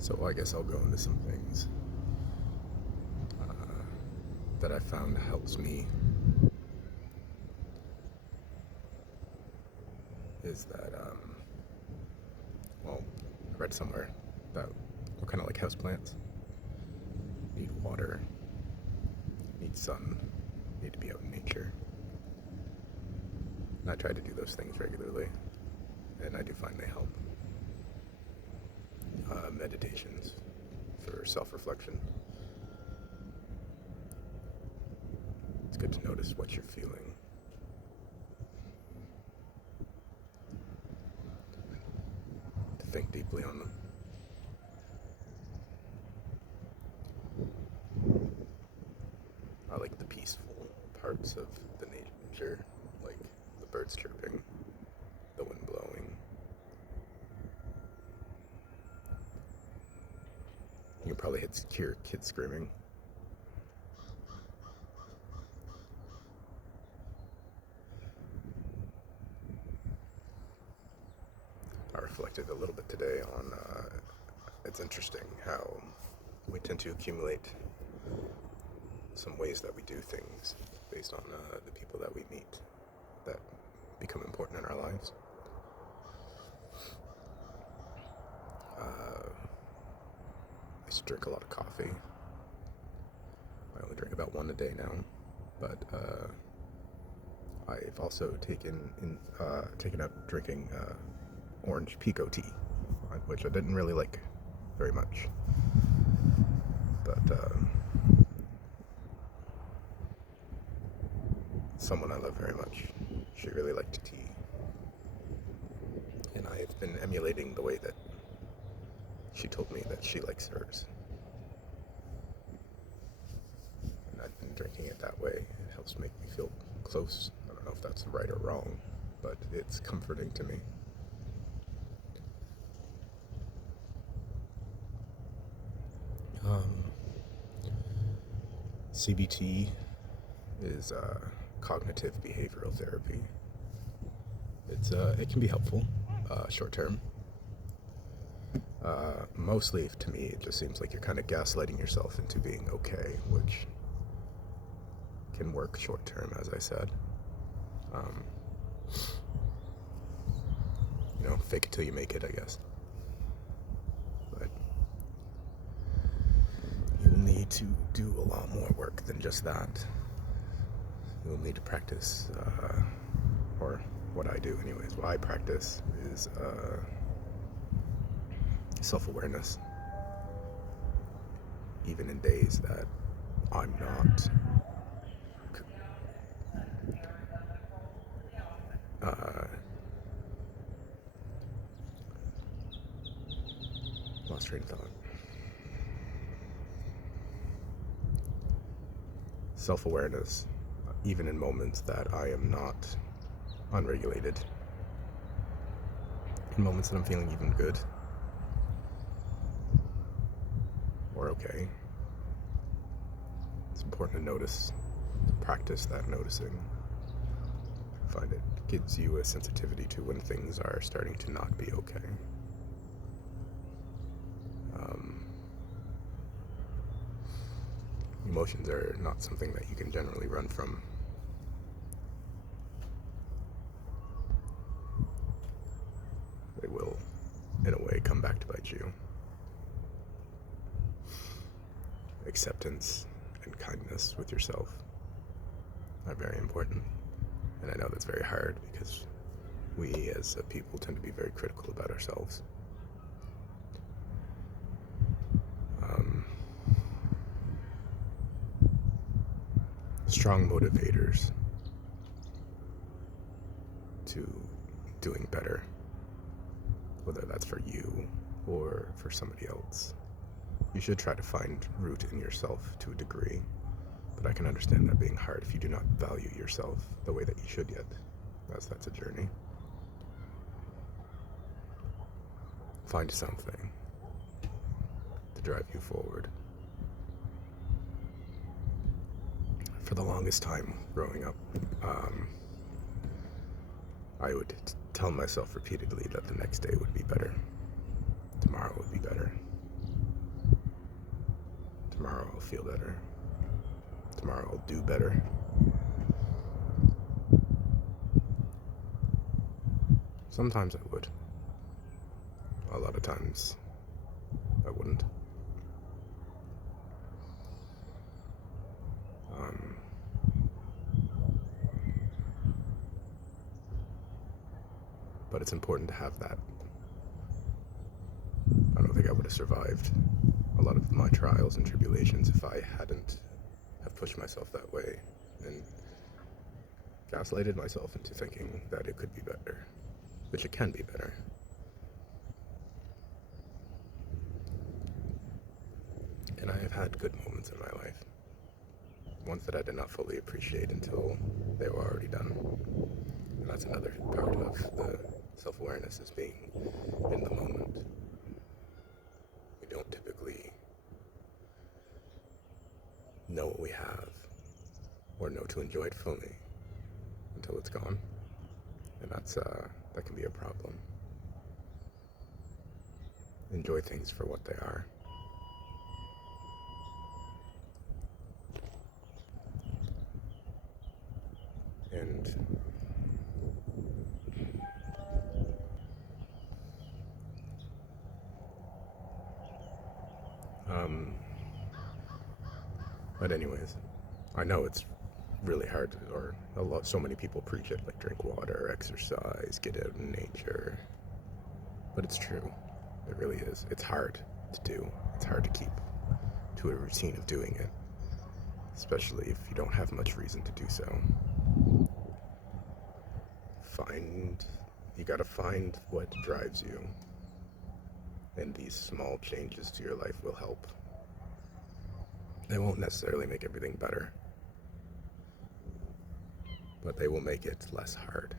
So I guess I'll go into some things that I found helps me. Is that well, I read somewhere that we're kind of like houseplants. Need water, need sun, need to be out in nature. And I try to do those things regularly, and I do find they help. Meditations for self-reflection. It's good to notice what you're feeling. To think deeply on them. I like the peaceful parts of the nature, like the birds chirping, the wind blowing. You can probably hear kids screaming. I reflected a little bit today on it's interesting how we tend to accumulate some ways that we do things based on the people that we meet that become important in our lives. I used to drink a lot of coffee. I only drink about one a day now, but I've also taken up drinking orange pico tea, which I didn't really like very much, but someone I love very much, she really liked tea, and I've been emulating the way that she told me that she likes hers, and I've been drinking it that way. It helps make me feel close. I don't know if that's right or wrong, but it's comforting to me. CBT is cognitive behavioral therapy. It can be helpful short term. Mostly to me, it just seems like you're kind of gaslighting yourself into being okay, which can work short term, as I said. Fake it till you make it, I guess. But you'll need to do a lot more work than just that. You'll need to practice, or what I do anyways, what I practice is self-awareness. Even in days that I'm not lost train of thought. Self-awareness, even in moments that I am not unregulated, in moments that I'm feeling even good or okay. It's important to notice, to practice that noticing. I find it gives you a sensitivity to when things are starting to not be okay. Emotions are not something that you can generally run from. They will, in a way, come back to bite you. Acceptance and kindness with yourself are very important. And I know that's very hard because we as a people tend to be very critical about ourselves. Strong motivators to doing better, whether that's for you or for somebody else. You should try to find root in yourself to a degree, but I can understand that being hard if you do not value yourself the way that you should yet, as that's a journey. Find something to drive you forward. For the longest time growing up, I would tell myself repeatedly that the next day would be better, tomorrow would be better, Tomorrow I'll feel better. Tomorrow I'll do better. Sometimes I would. A lot of times I wouldn't. Um, but it's important to have that. I don't think I would have survived a lot of my trials and tribulations if I hadn't have pushed myself that way and gaslighted myself into thinking that it could be better, which it can be better. And I have had good moments in my life, ones that I did not fully appreciate until they were already done. And that's another part of the self-awareness, is being in the moment. We don't typically know what we have or know to enjoy it fully until it's gone. And that can be a problem. Enjoy things for what they are. And but anyways, I know it's really hard, or so many people preach it, like drink water, exercise, get out in nature. But it's true. It really is. It's hard to do. It's hard to keep to a routine of doing it, especially if you don't have much reason to do so. You gotta find what drives you, and these small changes to your life will help. They won't necessarily make everything better, but they will make it less hard.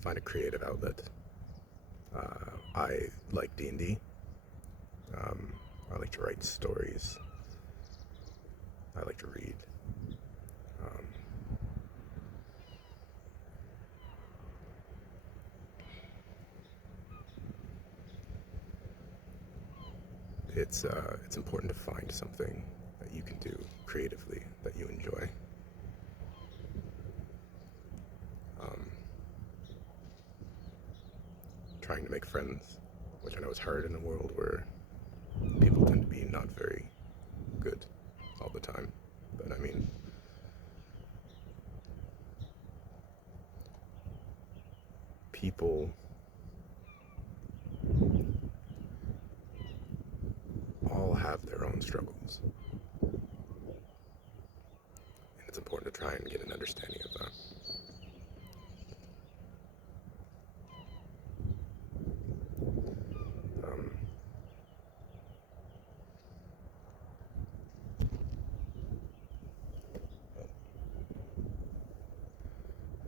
Find a creative outlet. I like D&D. I like to write stories. I like to read. It's important to find something that you can do creatively that you enjoy. Trying to make friends, which I know is hard in a world where people tend to be not very good all the time. But I mean, people all have their own struggles. And it's important to try and get an understanding of that.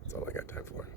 That's all I got time for.